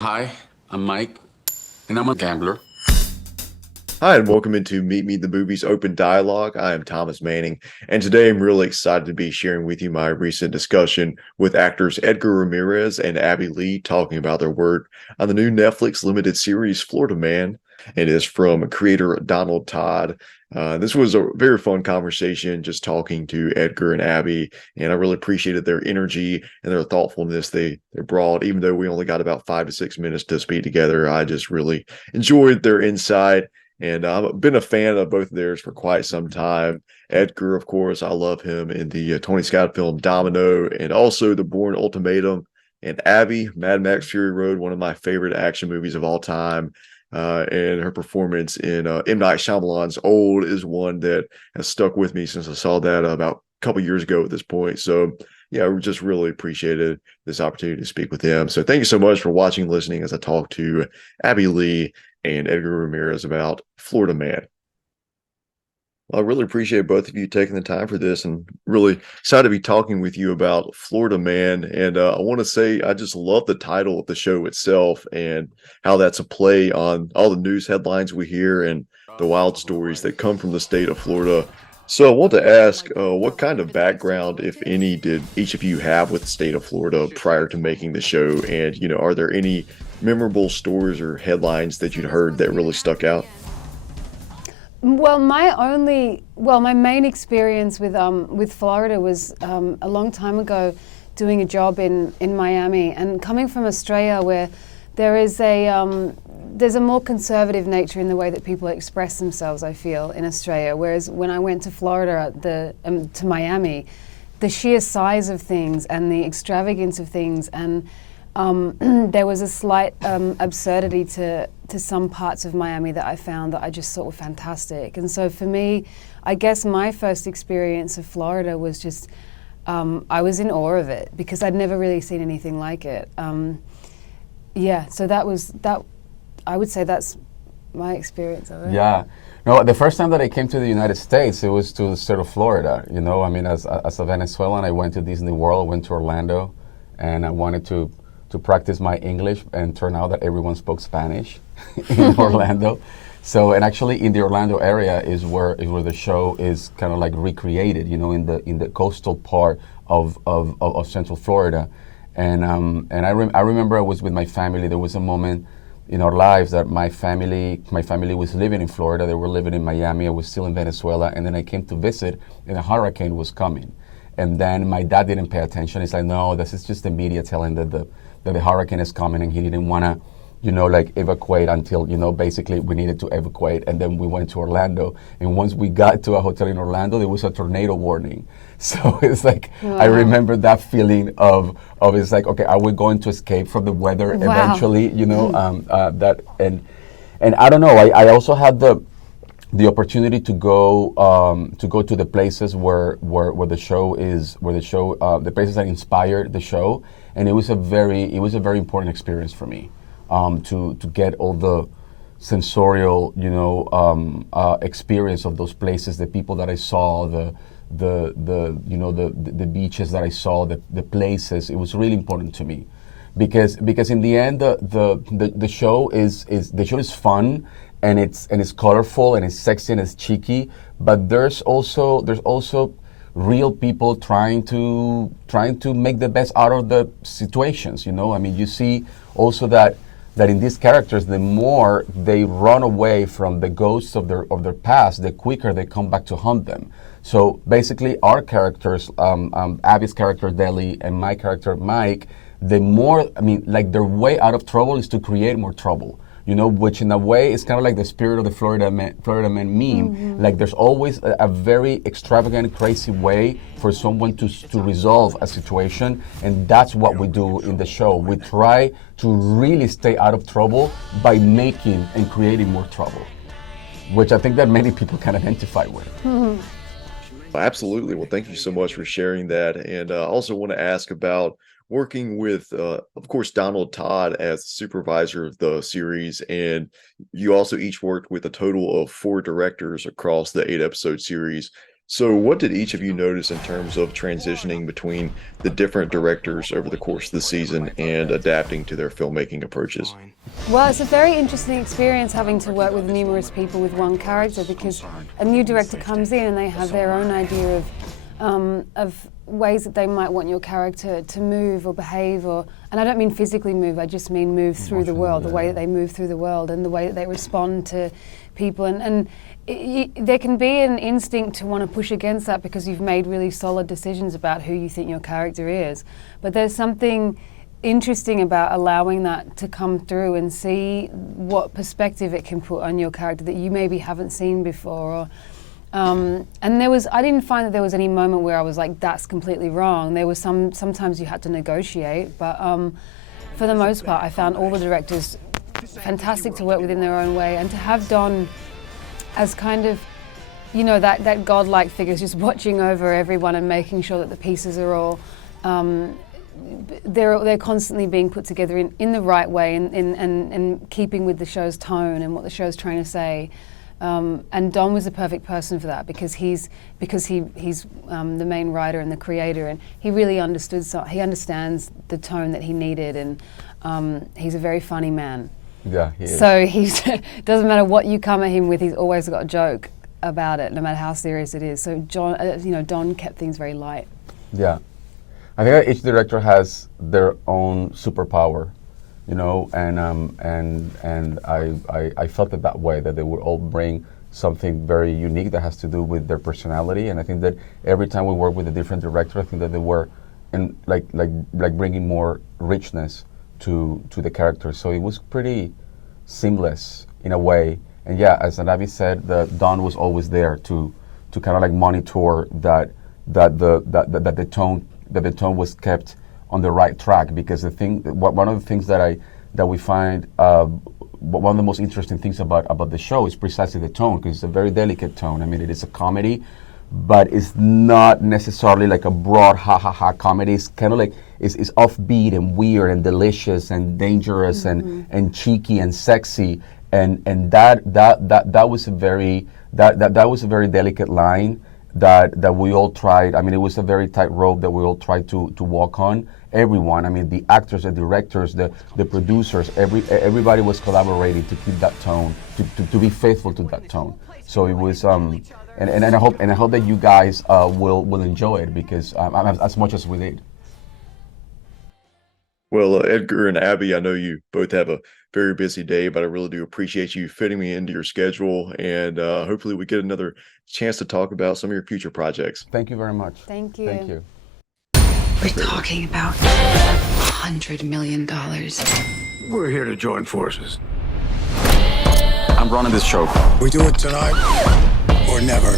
Hi, I'm Mike, and I'm a gambler. Hi, and welcome into Meet Me the Movies Open Dialogue. I am Thomas Manning, and today I'm really excited to be sharing with you my recent discussion with actors Edgar Ramirez and Abbey Lee talking about their work on the new Netflix limited series Florida Man. It is from creator Donald Todd. This was a very fun conversation just talking to Edgar and Abby, and I really appreciated their energy and their thoughtfulness they brought. Even though we only got about 5 to 6 minutes to speak together, I just really enjoyed their insight and I've been a fan of both of theirs for quite some time. Edgar, of course, I love him in the Tony Scott film Domino and also The Bourne Ultimatum. And Abby, Mad Max Fury Road, one of my favorite action movies of all time. And her performance in M. Night Shyamalan's Old is one that has stuck with me since I saw that about a couple years ago at this point. So, yeah, I just really appreciated this opportunity to speak with them. So, thank you so much for watching and listening as I talk to Abby Lee and Edgar Ramirez about Florida Man. Well, I really appreciate both of you taking the time for this and really excited to be talking with you about Florida Man. And I want to say I just love the title of the show itself and how that's a play on all the news headlines we hear and the wild stories that come from the state of Florida. So I want to ask, what kind of background, if any, did each of you have with the state of Florida prior to making the show? And, are there any memorable stories or headlines that you'd heard that really stuck out? My main experience with Florida was a long time ago, doing a job in Miami, and coming from Australia, where there is there's a more conservative nature in the way that people express themselves, I feel, in Australia. Whereas when I went to Florida, to Miami, the sheer size of things and the extravagance of things, and there was a slight absurdity to some parts of Miami that I found that I just thought were fantastic. And so for me, I guess my first experience of Florida was just, I was in awe of it because I'd never really seen anything like it. So that. I would say that's my experience of it. Yeah. No, the first time that I came to the United States, it was to the state of Florida. I mean, as a Venezuelan, I went to Disney World, went to Orlando, and I wanted to practice my English, and turned out that everyone spoke Spanish in Orlando. So, and actually in the Orlando area is where the show is kind of like recreated, in the coastal part of Central Florida. And I remember I was with my family. There was a moment in our lives that my family was living in Florida. They were living in Miami. I was still in Venezuela, and then I came to visit, and a hurricane was coming. And then my dad didn't pay attention. He's like, "No, this is just the media telling that the hurricane is coming," and he didn't want to, like evacuate until, basically we needed to evacuate. And then we went to Orlando, and once we got to a hotel in Orlando, there was a tornado warning. So it's like, Wow. I remember that feeling of it's like, okay, are we going to escape from the weather eventually? That and I don't know. I also had the opportunity to go to the places where the show is, the places that inspired the show, and it was a very important experience for me, to get all the sensorial experience of those places, the people that I saw, the beaches that I saw, the places. It was really important to me because in the end the show is fun, and it's colorful, and it's sexy, and it's cheeky, but there's also real people trying to make the best out of the situations. I mean, you see also that in these characters, the more they run away from the ghosts of their past, the quicker they come back to haunt them. So basically, our characters, Abby's character Deli and my character Mike, the more, I mean, like, their way out of trouble is to create more trouble. Which in a way is kind of like the spirit of the Florida Man meme. Mm-hmm. Like, there's always a very extravagant, crazy way for someone to resolve a situation, and that's what we do in the show. We try to really stay out of trouble by making and creating more trouble, which I think that many people can identify with. Mm-hmm. Absolutely. Well, thank you so much for sharing that. And I also want to ask about working with, of course, Donald Todd as supervisor of the series. And you also each worked with a total of 4 directors across the 8 episode series. So, what did each of you notice in terms of transitioning between the different directors over the course of the season and adapting to their filmmaking approaches? Well, it's a very interesting experience having to work with numerous people with one character, because a new director comes in and they have their own idea of ways that they might want your character to move or behave, and I don't mean physically move, I just mean move through the world, the way that they move through the world and the way that they respond to people. And there can be an instinct to want to push against that because you've made really solid decisions about who you think your character is. But there's something interesting about allowing that to come through and see what perspective it can put on your character that you maybe haven't seen before. And I didn't find that there was any moment where I was like, that's completely wrong. There was sometimes you had to negotiate, but for the most part, I found all the directors fantastic to work with in their own way, and to have Don as kind of, you know, that godlike figure just watching over everyone and making sure that the pieces are all, they're constantly being put together in the right way and keeping with the show's tone and what the show's trying to say. And Don was the perfect person for that because he's the main writer and the creator, and he really understood. He understands the tone that he needed, and he's a very funny man. Yeah, he is. So doesn't matter what you come at him with, he's always got a joke about it, no matter how serious it is. So Don kept things very light. Yeah, I think that each director has their own superpower, you know, and I felt it that way, that they would all bring something very unique that has to do with their personality. And I think that every time we work with a different director, I think that they were like bringing more richness to the characters. So it was pretty seamless in a way. And yeah, as Abbey said, Don was always there to kind of like monitor that the tone was kept on the right track. Because one of the things that we find one of the most interesting things about the show is precisely the tone, because it's a very delicate tone. I mean, it is a comedy, but it's not necessarily like a broad ha comedy. It's kind of like it's offbeat and weird and delicious and dangerous and cheeky and sexy, and that was a very delicate line that we all tried. I mean, it was a very tight rope that we all tried to walk on. Everyone, I mean, the actors, the directors, the producers, everybody was collaborating to keep that tone, to be faithful to that tone. So it was, and I hope that you guys will enjoy it, because as much as we did. Well, Edgar and Abby, I know you both have a very busy day, but I really do appreciate you fitting me into your schedule, and hopefully we get another chance to talk about some of your future projects. Thank you very much. Thank you. Thank you. We're talking about $100 million. We're here to join forces. I'm running this show. We do it tonight or never.